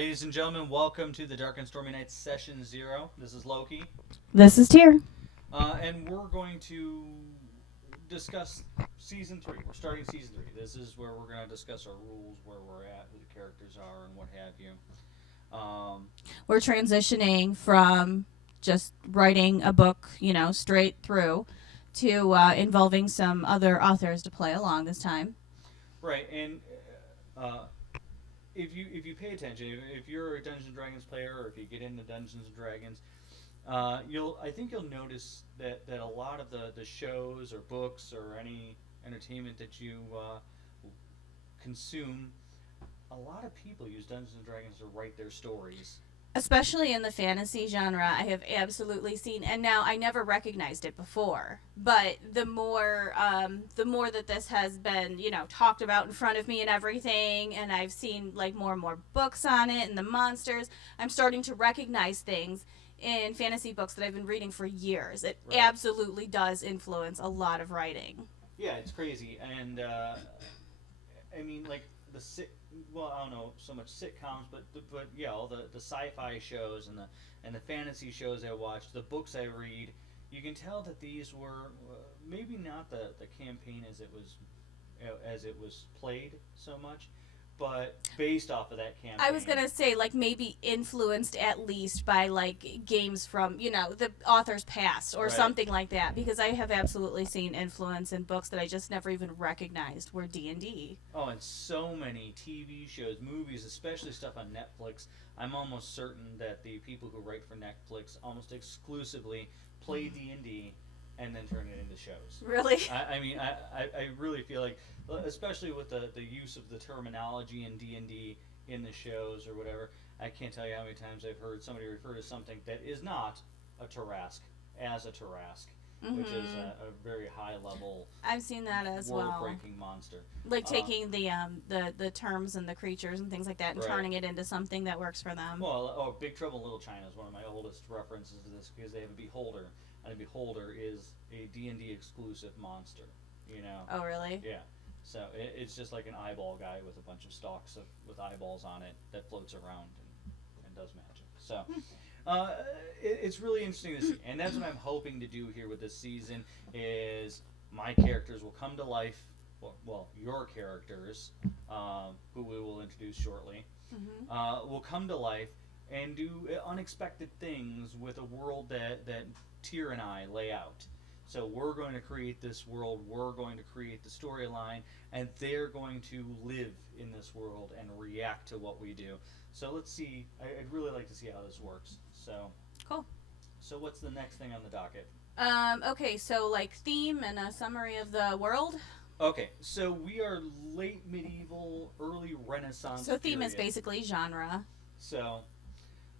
Ladies and gentlemen, welcome to the Dark and Stormy Nights Session 0. This is Loki, This is Tyr. and we're going to discuss Season 3. We're starting Season 3. This is where we're going to discuss our rules, where we're at, who the characters are, and what have you. Um, We're transitioning from just writing a book, straight through, to involving some other authors to play along this time. right, and uh, if you pay attention, if you're a Dungeons and Dragons player, or if you get into Dungeons and Dragons, I think you'll notice that a lot of the shows or books or any entertainment that you consume, a lot of people use Dungeons and Dragons to write their stories. Especially in the fantasy genre, I have absolutely seen, and now I never recognized it before. But the more that this has been, talked about in front of me and everything, and I've seen like more and more books on it and the monsters, I'm starting to recognize things in fantasy books that I've been reading for years. It Right. absolutely does influence a lot of writing. Yeah, it's crazy, and I mean, like well, I don't know so much sitcoms, but yeah, all the sci-fi shows and the fantasy shows I watch, the books I read, you can tell that these were maybe not the campaign as it was played so much, but based off of that campaign. I was gonna say, like, maybe influenced at least by like games from the author's past or Right. something like that, because I have absolutely seen influence in books that I just never even recognized were D&D. Oh, and so many TV shows, movies, especially stuff on Netflix. I'm almost certain that the people who write for Netflix almost exclusively play D&D and then turn it into shows. Really? I really feel like, especially with the use of the terminology in D&D in the shows or whatever, I can't tell you how many times I've heard somebody refer to something that is not a Tarrasque as a Tarrasque, which is a very high level I've seen that as world well. breaking monster. Like taking the terms and the creatures and things like that and Right. turning it into something that works for them. Well, Big Trouble in Little China is one of my oldest references to this because they have a beholder, and a beholder is a D&D exclusive monster. You know? Oh, really? Yeah. So it's just like an eyeball guy with a bunch of stalks with eyeballs on it that floats around and does magic. So it's really interesting to see, and that's what I'm hoping to do here with this season. Is my characters will come to life. Well, your characters, who we will introduce shortly, will come to life and do unexpected things with a world that Tyr and I lay out. So we're going to create this world, we're going to create the storyline, and they're going to live in this world and react to what we do. So let's see. I'd really like to see how this works. So Cool. So what's the next thing on the docket? Okay, so like theme and a summary of the world. Okay, so we are late medieval, early Renaissance. So theme is period. basically genre. So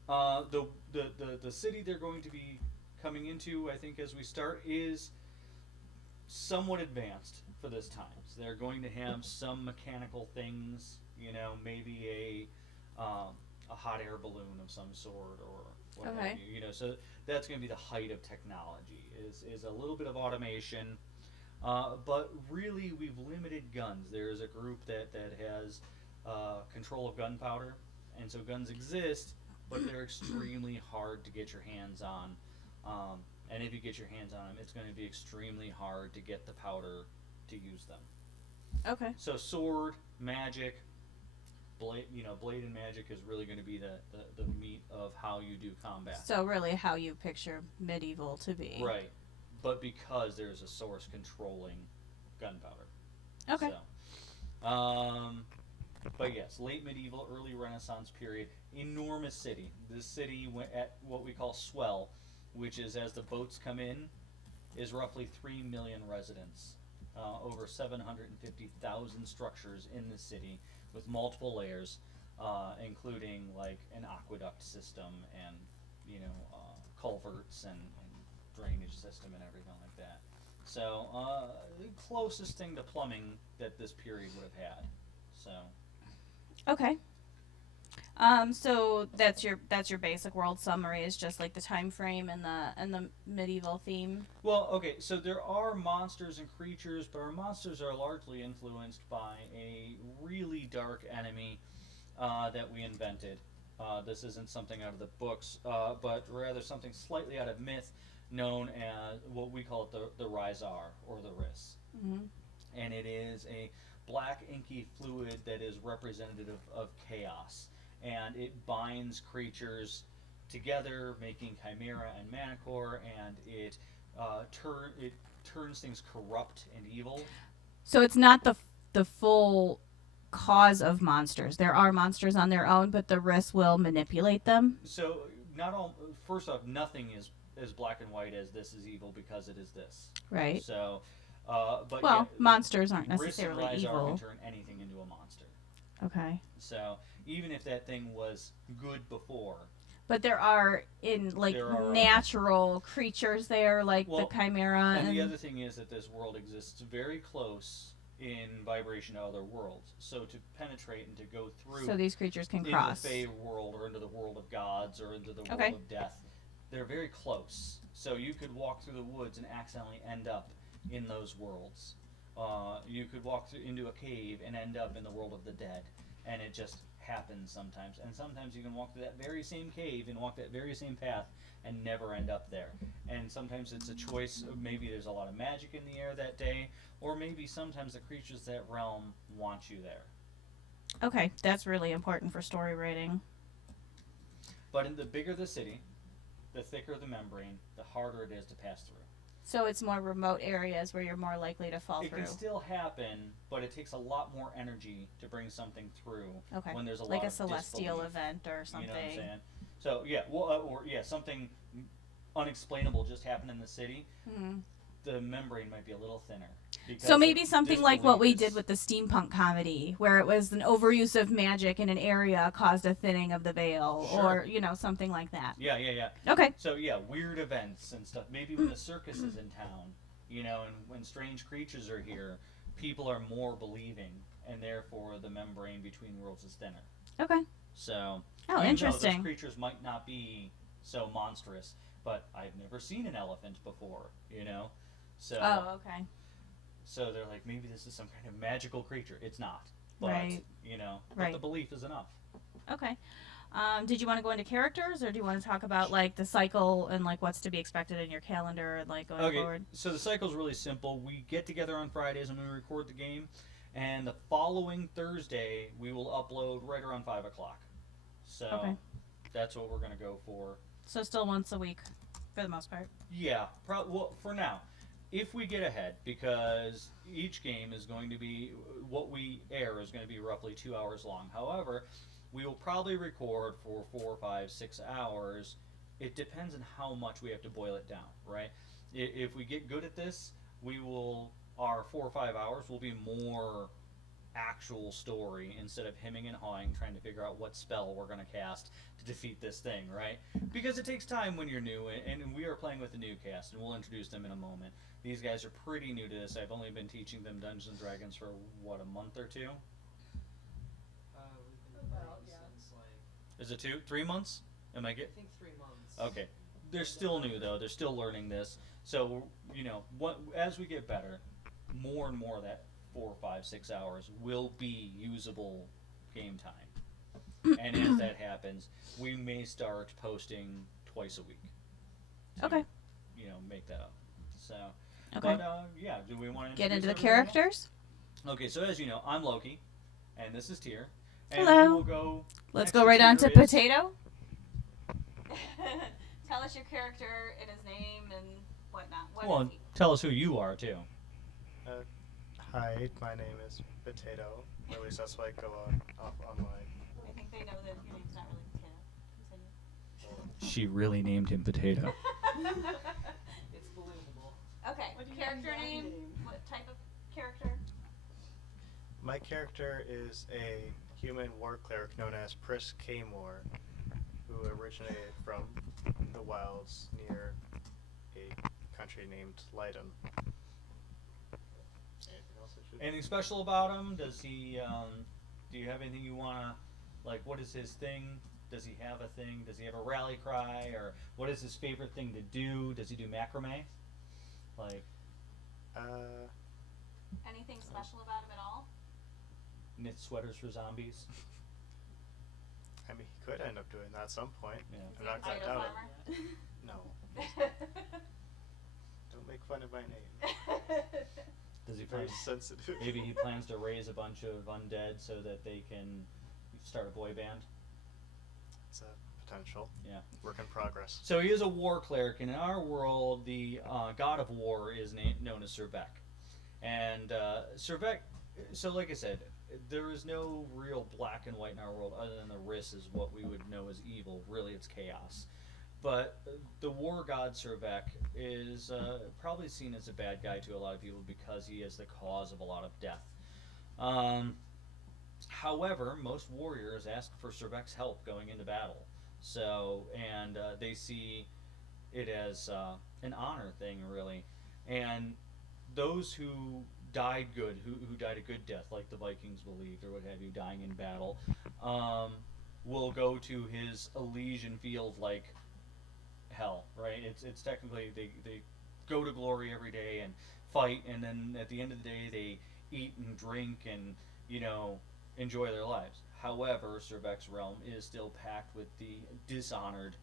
the city they're going to be coming into, I think, as we start, is somewhat advanced for this time. So they're going to have some mechanical things, maybe a hot air balloon of some sort or what have Okay. you. So that's going to be the height of technology. Is a little bit of automation, but really we've limited guns. There's a group that has control of gunpowder, and so guns exist, but they're extremely hard to get your hands on. And if you get your hands on them, it's going to be extremely hard to get the powder to use them. Okay. So sword, magic, blade and magic is really going to be the meat of how you do combat. So really how you picture medieval to be. Right. But because there's a source controlling gunpowder. Okay. So, but yes, late medieval, early Renaissance period, enormous city. This city went at what we call swell, which is as the boats come in, is roughly 3 million residents, over 750,000 structures in the city with multiple layers, including like an aqueduct system and culverts and drainage system and everything like that. So the closest thing to plumbing that this period would have had. So Okay. So that's your basic world summary, is just like the time frame and the medieval theme. well, okay, so there are monsters and creatures, but our monsters are largely influenced by a really dark enemy that we invented. This isn't something out of the books, but rather something slightly out of myth, known as what we call it the Rhizar or the Riss. Mm-hmm. And it is a black inky fluid that is representative of chaos, and it binds creatures together, making Chimera and Manticore, and it turns things corrupt and evil. So it's not the full cause of monsters. There are monsters on their own, but the Riss will manipulate them. So not all. First off, nothing is as black and white as this is evil because it is this. Right. So, but well, yeah, monsters aren't Riss necessarily and Rhizar evil. can turn anything into a monster. Okay. So even if that thing was good before, But there are natural creatures there, like the Chimera. And the other thing is that this world exists very close in vibration to other worlds. So to penetrate and to go through, so these creatures can into cross the Fey world or into the world of gods or into the world of death. They're very close. So you could walk through the woods and accidentally end up in those worlds. You could walk into a cave and end up in the world of the dead, and it just happens sometimes. And sometimes you can walk through that very same cave and walk that very same path and never end up there. And sometimes it's a choice of maybe there's a lot of magic in the air that day, or maybe sometimes the creatures of that realm want you there. Okay, that's really important for story writing. But in the bigger the city, the thicker the membrane, the harder it is to pass through. So it's more remote areas where you're more likely to fall through. It can still happen, but it takes a lot more energy to bring something through when there's a lot of like a celestial disbelief. event or something. You know what I'm saying? So yeah, something unexplainable just happened in the city. Mm-hmm. The membrane might be a little thinner. So maybe something like what we did with the steampunk comedy, where it was an overuse of magic in an area caused a thinning of the veil, or something like that. Yeah. Okay. So yeah, weird events and stuff. Maybe when the circus is in town, and when strange creatures are here, people are more believing, and therefore the membrane between worlds is thinner. Okay. So. Interesting. Those creatures might not be so monstrous, but I've never seen an elephant before. So. Oh, okay. So they're like, maybe this is some kind of magical creature. It's not. But, right. But the belief is enough. Okay. Did you want to go into characters, or do you want to talk about the cycle and what's to be expected in your calendar and going forward? So the cycle's really simple. We get together on Fridays when we record the game, and the following Thursday we will upload right around 5 o'clock. So that's what we're going to go for. So still once a week, for the most part. Yeah. Well, for now. If we get ahead, because each game is going to be, what we air is going to be roughly 2 hours long. However, we will probably record for 4, 5, 6 hours. It depends on how much we have to boil it down, right? If we get good at this, our 4 or 5 hours will be more actual story instead of hemming and hawing trying to figure out what spell we're going to cast to defeat this thing, right? Because it takes time when you're new, and we are playing with a new cast, and we'll introduce them in a moment. These guys are pretty new to this. I've only been teaching them Dungeons & Dragons for, a month or two? We've been playing since, Is it 3 months? I think 3 months. Okay. They're still new, though. They're still learning this. So, as we get better, more and more of that 4, 5, 6 hours will be usable game time. And as that happens, we may start posting twice a week. To, make that up. So... Okay. But, do we want to get into the everybody? characters? Okay, so as you know, I'm Loki, and this is Tyr. And Hello. we will go. Let's go right on to Tyr is- Potato. Tell us your character and his name and whatnot. Tell us who you are, too. Hi, my name is Potato. Or at least that's what I go off online. I think they know that your name's not really Potato. Continue. She really named him Potato. It's believable. Okay, character name? What type of character? My character is a human war cleric known as Pris Kaymore, who originated from the wilds near a country named Leiden. Anything else I should? Anything special about him? Does he, do you have anything you want to, what is his thing? Does he have a thing? Does he have a rally cry? Or what is his favorite thing to do? Does he do macrame? Anything special about him at all? Knit sweaters for zombies? I mean, he could end up doing that at some point. Yeah. I'm not Item doubt armor? it. No. Don't make fun of my name. Does he Very plan? sensitive. Maybe he plans to raise a bunch of undead so that they can start a boy band. It's a potential. Yeah. Work in progress. So he is a war cleric, and in our world, the god of war is known as Servek. And Servek, so like I said, there is no real black and white in our world other than the Riss is what we would know as evil. Really, it's chaos. But the war god Servek is probably seen as a bad guy to a lot of people because he is the cause of a lot of death. However, most warriors ask for Servek's help going into battle. So, and they see it as an honor thing, really. And those who died good, who died a good death, like the Vikings believed, or what have you, dying in battle, will go to his Elysian field like hell, right? It's technically, they go to glory every day and fight, and then at the end of the day, they eat and drink and, enjoy their lives. However, Servek's realm is still packed with the dishonored,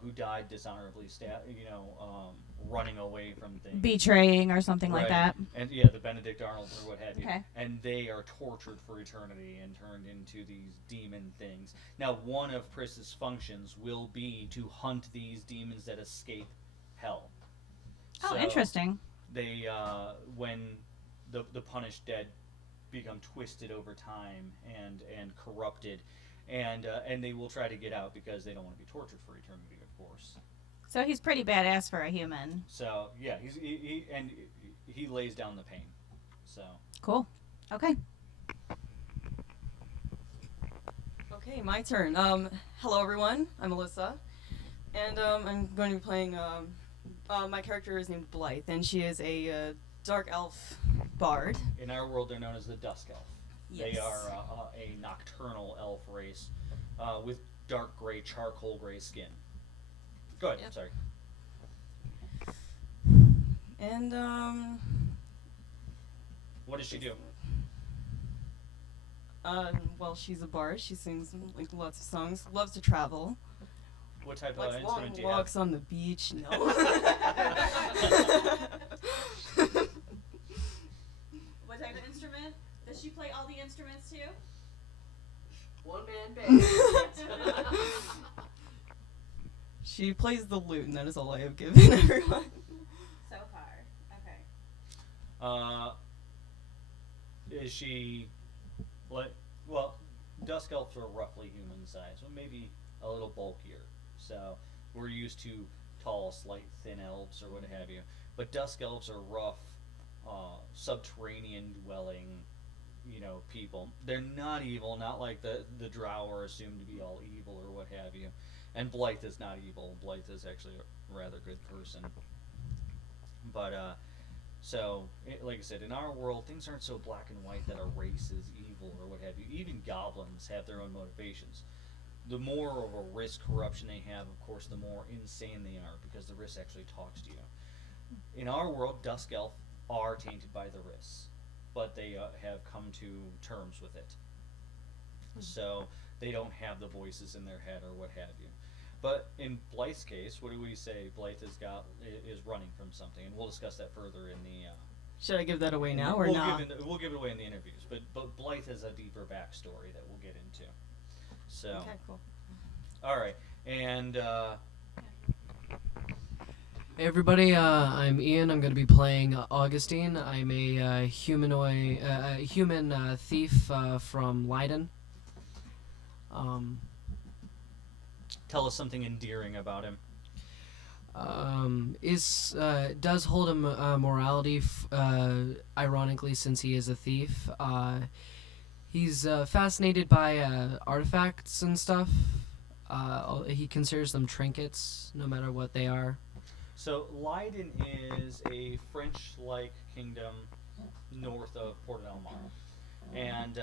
who died dishonorably, running away from things. Betraying or something like Right. that. And the Benedict Arnolds or what have you. Okay. And they are tortured for eternity and turned into these demon things. Now, one of Pris's functions will be to hunt these demons that escape hell. Oh, So interesting. They, when the punished dead become twisted over time and corrupted, and they will try to get out because they don't want to be tortured for eternity, of course. So he's pretty badass for a human. So yeah, he lays down the pain. So Cool. Okay. Okay, my turn. Hello everyone. I'm Alyssa, and I'm going to be playing. My character is named Blythe, and she is a dark elf bard. in our world, they're known as the Dusk Elf. Yes. They are a nocturnal elf race with dark gray, charcoal gray skin. Go ahead. Yep. Sorry. And What does she do? well, she's a bard. She sings like lots of songs. Loves to travel. What type of Likes long instrument do you have? walks on the beach. No. What type of instrument? Does she play all the instruments too? One man band. She plays the lute, and that is all I have given everyone. So far. Okay. Is she like? Well, Dusk Elves are roughly human size, so maybe a little bulkier. So we're used to tall, slight, thin elves or what have you. But Dusk Elves are rough, subterranean dwelling, people. They're not evil, not like the Drow are assumed to be all evil or what have you. And Blythe is not evil. Blythe is actually a rather good person. But like I said, in our world, things aren't so black and white that a race is evil or what have you. Even goblins have their own motivations. The more of a risk corruption they have, of course, the more insane they are, because the risk actually talks to you. In our world, Dusk Elf are tainted by the risk, but they have come to terms with it. So they don't have the voices in their head or what have you. But in Blythe's case, what do we say? Blythe is running from something, and we'll discuss that further in the. Should I give that away now or we'll not? We'll give it away in the interviews, but Blythe has a deeper backstory that we'll get into. So. Okay, cool. All right, and Hey everybody, I'm Ian. I'm going to be playing Augustine. I'm a human thief from Leiden. tell us something endearing about him. Does hold a morality, ironically, since he is a thief. He's fascinated by artifacts and stuff. He considers them trinkets, no matter what they are. So Leiden is a French-like kingdom north of Port Delmar, and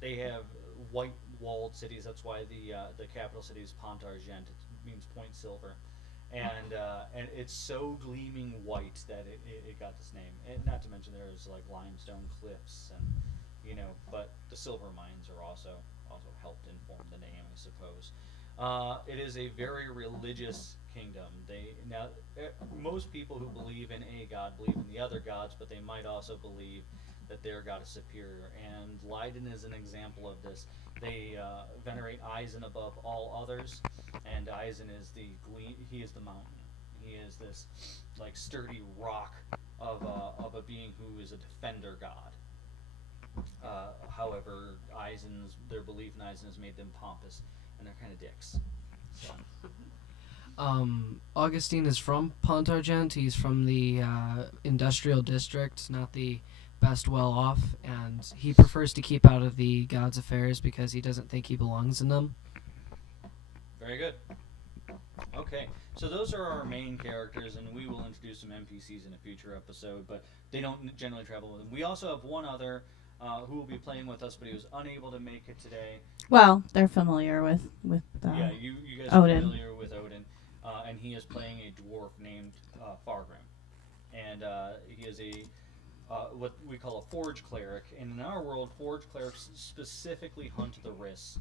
they have white-walled cities. That's why the capital city is Pont Argent. It means point silver, and it's so gleaming white that it got this name. And not to mention there's like limestone cliffs, and but the silver mines are also also helped inform the name, I suppose. It is a very religious kingdom. Most people who believe in a god believe in the other gods, but they might also believe that their god is superior. And Leiden is an example of this. They venerate Eisen above all others, and Eisen is he is the mountain. He is this like sturdy rock of a being who is a defender god. However, their belief in Eisen has made them pompous, and they're kind of dicks. So. Augustine is from Pontargent. He's from the industrial district, not the best well off, and he prefers to keep out of the god's affairs because he doesn't think he belongs in them. Very good. Okay, so those are our main characters, and we will introduce some NPCs in a future episode, but they don't generally travel with them. We also have one other who will be playing with us, but he was unable to make it today. Well, they're familiar with Yeah, you guys Odin. are familiar with Odin, and he is playing a dwarf named Fargrim, and he is a what we call a forge cleric. And in our world, forge clerics specifically hunt the wrists,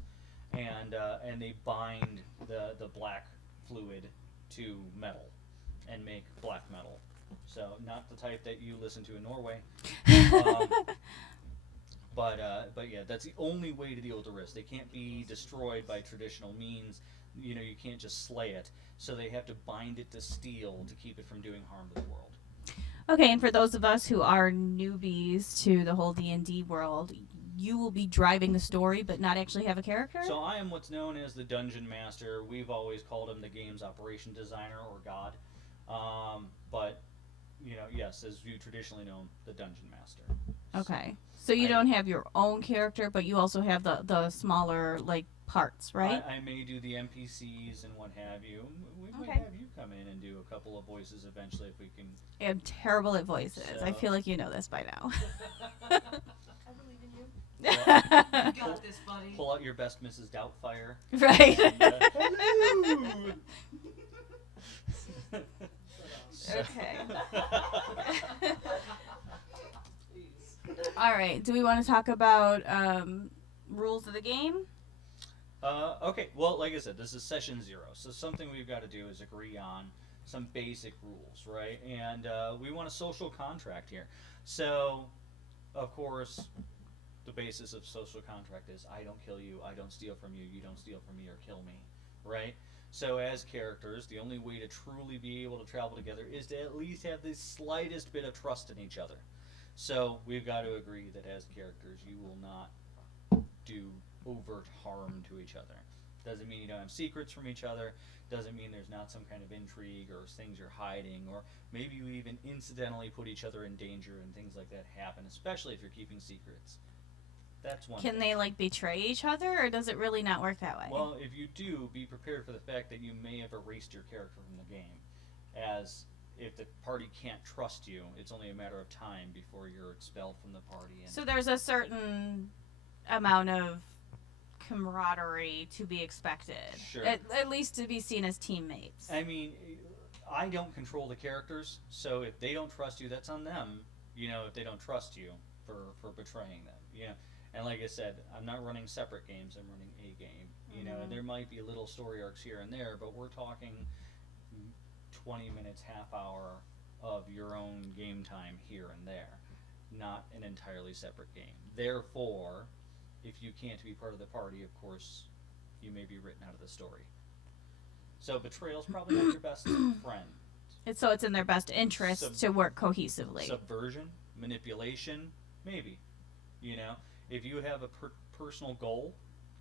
and they bind the black fluid to metal and make black metal. So not the type that you listen to in Norway. But yeah, that's the only way to deal with the wrist. They can't be destroyed by traditional means. You can't just slay it. So they have to bind it to steel to keep it from doing harm to the world. Okay, and for those of us who are newbies to the whole D&D world, you will be driving the story but not actually have a character? So I am what's known as the Dungeon Master. We've always called him the game's operation designer or god. But, yes, as you traditionally know him, the Dungeon Master. Okay. So you don't have your own character, but you also have the smaller, parts, right? I may do the NPCs and what have you. We might Okay. have you come in and do a couple of voices eventually if we can. I'm terrible at voices. I So- feel like you know this by now. I believe in you. You got this, buddy. Pull out your best Mrs. Doubtfire. Right. Hello! Okay. All right. Do we want to talk about rules of the game? Okay, well, like I said, this is session 0, so something we've got to do is agree on some basic rules, right? And we want a social contract here. So, of course, the basis of social contract is I don't kill you, I don't steal from you, you don't steal from me or kill me, right? So as characters, the only way to truly be able to travel together is to at least have the slightest bit of trust in each other. So we've got to agree that as characters, you will not do overt harm to each other. Doesn't mean you don't have secrets from each other. Doesn't mean there's not some kind of intrigue or things you're hiding, or maybe you even incidentally put each other in danger and things like that happen, especially if you're keeping secrets. That's one Can thing. they betray each other, or does it really not work that way? Well, if you do, be prepared for the fact that you may have erased your character from the game, as if the party can't trust you, it's only a matter of time before you're expelled from the party. And So there's a certain amount of camaraderie to be expected. Sure. At least to be seen as teammates. I mean, I don't control the characters, so if they don't trust you, that's on them. If they don't trust you for betraying them. And like I said, I'm not running separate games. I'm running a game. And there might be little story arcs here and there, but we're talking 20 minutes, half hour of your own game time here and there, not an entirely separate game. Therefore, if you can't be part of the party, of course, you may be written out of the story. So betrayal's probably not your best friend. It's in their best interest to work cohesively. Subversion, manipulation, maybe. If you have a personal goal,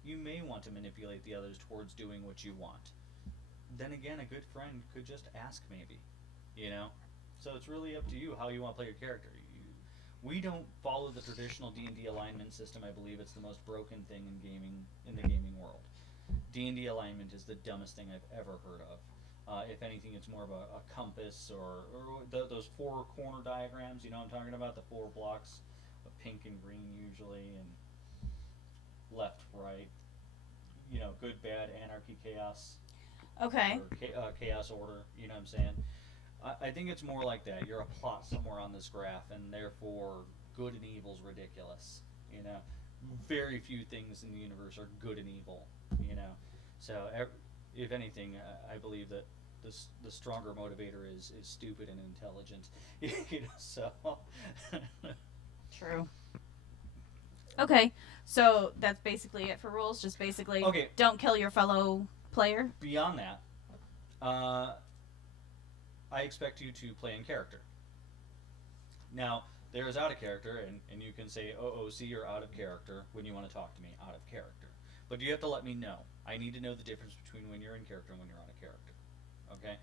you may want to manipulate the others towards doing what you want. Then again, a good friend could just ask, maybe. So it's really up to you how you want to play your character. We don't follow the traditional D&D alignment system. I believe it's the most broken thing in the gaming world. D&D alignment is the dumbest thing I've ever heard of. If anything, it's more of a compass or those 4 corner diagrams. You know what I'm talking about? The 4 blocks of pink and green usually, and left, right. Good, bad, anarchy, chaos. Okay. Or chaos order. You know what I'm saying? I think it's more like that. You're a plot somewhere on this graph, and therefore good and evil's ridiculous. very few things in the universe are good and evil, you know. So if anything, I believe that the stronger motivator is stupid and intelligent, you know. So True. Okay, so that's basically it for rules. Just basically, Okay. don't kill your fellow player. beyond that, I expect you to play in character. Now, there is out of character, and you can say OOC or out of character when you want to talk to me, out of character. But you have to let me know. I need to know the difference between when you're in character and when you're out of character. Okay?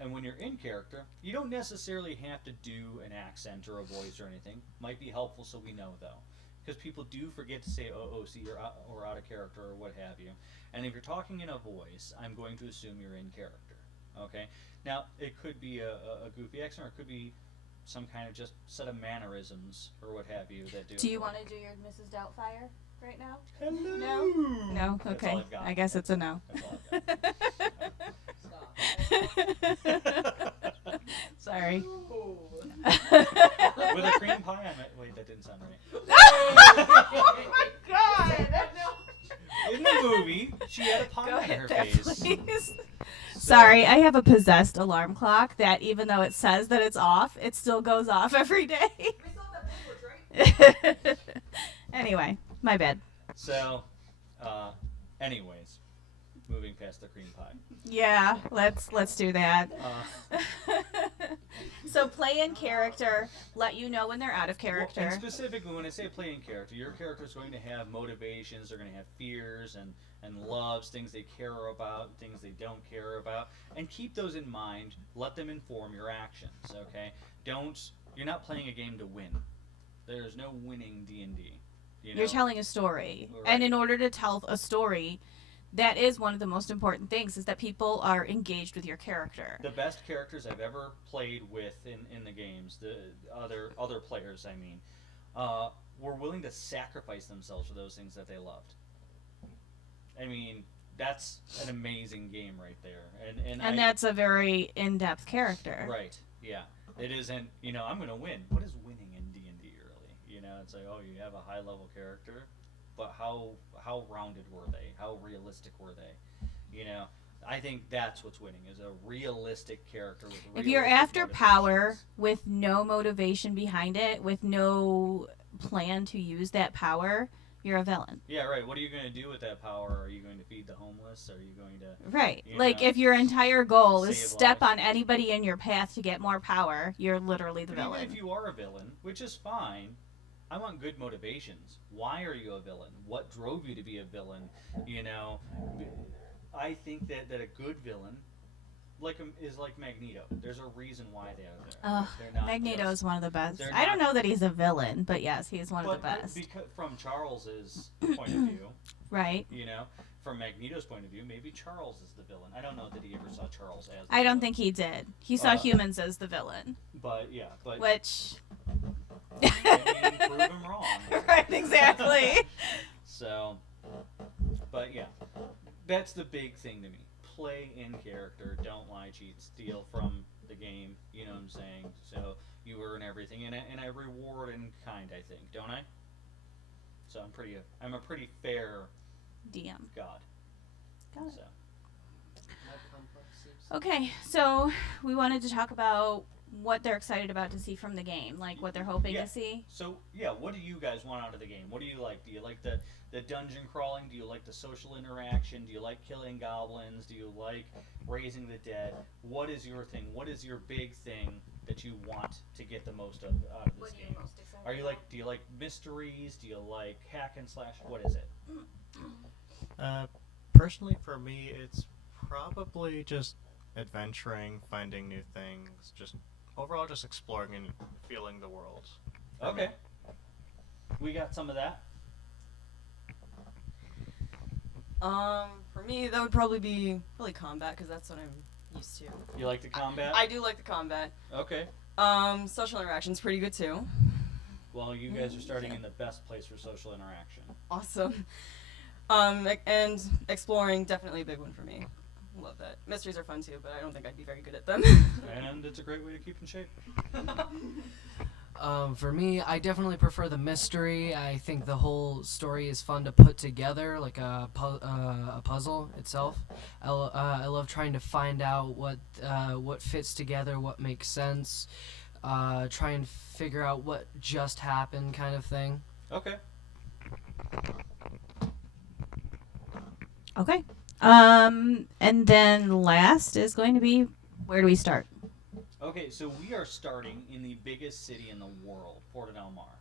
And when you're in character, you don't necessarily have to do an accent or a voice or anything. Might be helpful so we know, though. Because people do forget to say OOC or out of character or what have you. And if you're talking in a voice, I'm going to assume you're in character. Okay? Now, it could be a goofy accent, or it could be some kind of just set of mannerisms or what have you that do. Do you want to do your Mrs. Doubtfire right now? Hello. No. No. That's Okay. all I've got. I guess it's a no. That's all I've got. Sorry. With a cream pie on it. Wait, that didn't sound right. Oh my God! In the movie, she had a pie Go on hit her that, face. please. So- Sorry, I have a possessed alarm clock that even though it says that it's off, it still goes off every day. We saw that backwards, right? Anyway, my bad. So, anyways, moving past the cream pie. Yeah, let's do that. Uh, So play in character, let you know when they're out of Well, character. and specifically, when I say play in character, your character is going to have motivations, they're going to have fears and loves, things they care about, things they don't care about, and keep those in mind. Let them inform your actions. Okay? You're not playing a game to win. There's no winning D&D. You know? You're telling a story. Right. And in order to tell a story, that is one of the most important things, is that people are engaged with your character. The best characters I've ever played with in the games, the other players, I mean, were willing to sacrifice themselves for those things that they loved. I mean, that's an amazing game right there, And that's a very in-depth character. right. Yeah, it isn't. You know, I'm gonna win. What is winning in D&D really? You know, it's like, oh, you have a high level character, but how rounded were they? How realistic were they? You know, I think that's what's winning, is a realistic character with If you're realistic after power motivations. with no motivation behind it, with no plan to use that power, you're a villain. Yeah, right. What are you going to do with that power? Are you going to feed the homeless? Are you going to... Right. You Like know, if your entire goal is save step lives. on anybody in your path to get more power, you're literally the But even villain. if you are a villain, which is fine, I want good motivations. Why are you a villain? What drove you to be a villain? You know, I think that a good villain is like Magneto. There's a reason why they are there. Ugh, They're not Magneto just- is one of the best. they're I don't not- know that he's a villain, but yes, he is one of the but best. because from Charles's point of view, Right. you know, from Magneto's point of view, maybe Charles is the villain. I don't know that he ever saw Charles as the I don't villain. think he did. He saw Uh, humans as the villain, But yeah, but which. I mean, prove him wrong. Right, exactly. So, but yeah, that's the big thing to me. Play in character, don't lie, cheat, steal from the game. You know what I'm saying? So you earn everything, and I reward in kind. I think, don't I? So I'm a pretty fair DM. god. Got it. So Okay, so we wanted to talk about what they're excited about to see from the game, like what they're hoping Yeah. to see. So yeah, what do you guys want out of the game? What do you like? Do you like the dungeon crawling? Do you like the social interaction? Do you like killing goblins? Do you like raising the dead? What is your thing? What is your big thing that you want to get the most out of this game? Are you do you like mysteries? Do you like hack and slash? What is it? Personally, for me, it's probably just adventuring, finding new things, just overall just exploring and feeling the world. for me. Okay. We got some of that. For me, that would probably be combat, because that's what I'm used to. You like the combat? I do like the combat. Okay. Social interaction's pretty good too. Well, you guys are starting in the best place for social interaction. Awesome. And exploring, definitely a big one for me. Love that. Mysteries are fun too, but I don't think I'd be very good at them. And it's a great way to keep in shape. For me, I definitely prefer the mystery. I think the whole story is fun to put together, like a puzzle itself. I love trying to find out what fits together, what makes sense. Try and figure out what just happened, kind of thing. Okay. Okay. And then last is going to be, where do we start? Okay, so we are starting in the biggest city in the world, Porta del Mar.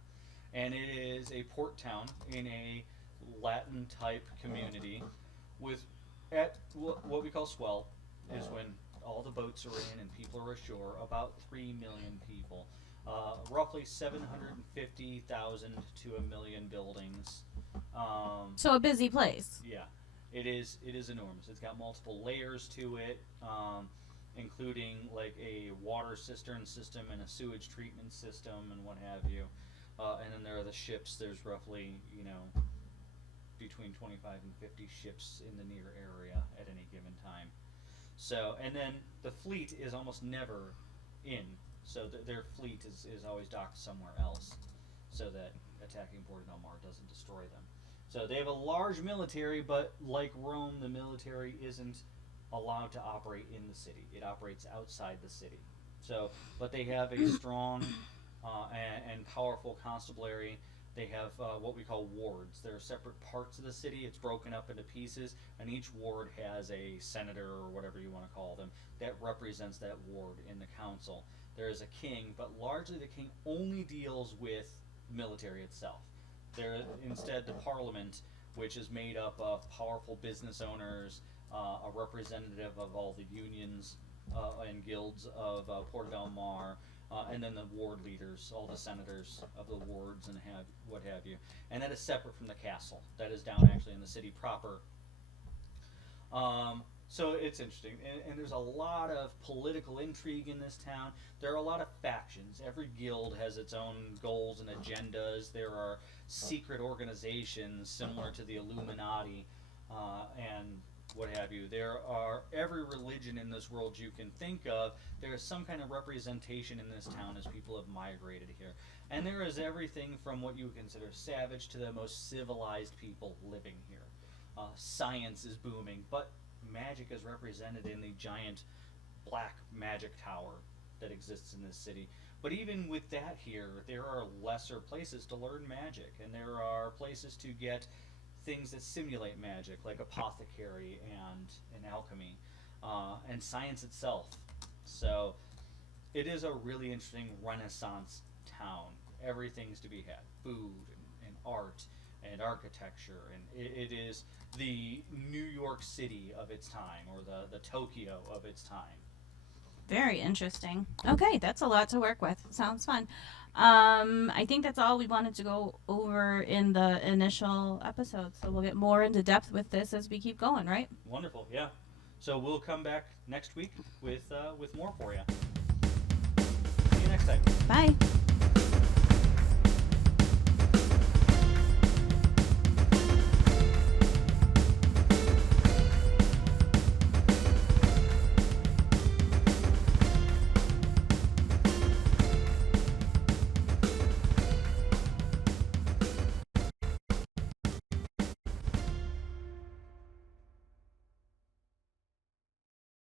And it is a port town in a Latin-type community with, at what we call swell, is when all the boats are in and people are ashore, about 3 million people. Roughly 750,000 to 1 million buildings. So a busy place. Yeah, it is enormous. It's got multiple layers to it. Including like a water cistern system and a sewage treatment system and what have you. And then there are the ships. There's roughly, between 25 and 50 ships in the near area at any given time. So, and then the fleet is almost never in. So their fleet is always docked somewhere else so that attacking Porta del Mar doesn't destroy them. So they have a large military, but like Rome, the military isn't allowed to operate in the city. It operates outside the city. So, but they have a strong and powerful constabulary. They have what we call wards. There are separate parts of the city. It's broken up into pieces, and each ward has a senator or whatever you want to call them that represents that ward in the council. There is a king, but largely the king only deals with military itself. Instead, the parliament, which is made up of powerful business owners, a representative of all the unions and guilds of Porta del Mar, and then the ward leaders, all the senators of the wards and what have you. And that is separate from the castle. That is down actually in the city proper. So it's interesting. And there's a lot of political intrigue in this town. There are a lot of factions. Every guild has its own goals and agendas. There are secret organizations similar to the Illuminati and what have you. There are every religion in this world you can think of. There is some kind of representation in this town as people have migrated here. And there is everything from what you would consider savage to the most civilized people living here. Science is booming, but magic is represented in the giant black magic tower that exists in this city. But even with that here, there are lesser places to learn magic, and there are places to get things that simulate magic, like apothecary and alchemy, and science itself. So it is a really interesting Renaissance town. Everything's to be had: food and art and architecture, and it is the New York City of its time, or the Tokyo of its time. Very interesting. Okay, that's a lot to work with. Sounds fun. I think that's all we wanted to go over in the initial episode, so we'll get more into depth with this as we keep going, right? Wonderful, yeah. So we'll come back next week with more for you. See you next time. Bye.